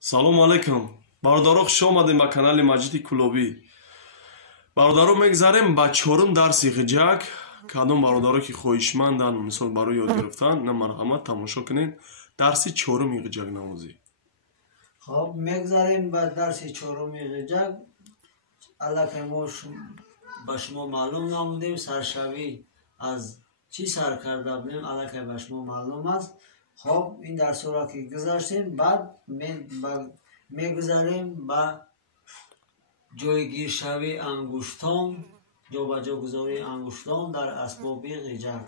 салому алайкум. Бародаро хуш омадем ба канали Маҷиди Кулобӣ. Бародаро мегзарем ба чорум дарси ғиҷак. Кадом бародаро ки хоҳишманданд мисол барои ёд гирифтан, на марҳамат тамошо кунед. Дарси чоруми ғиҷакнавозӣ. خب میگذاریم به درس چهارمی غیجک. البته ما به شما معلوم نمودیم سرشوی از چی سر کرده بودیم، البته به شما معلوم است. خب این درس را که گذاشتیم بعد میگذاریم به جایگیرشوی انگشتان، جا به جا گذاری انگشتان در اسباب غیجک.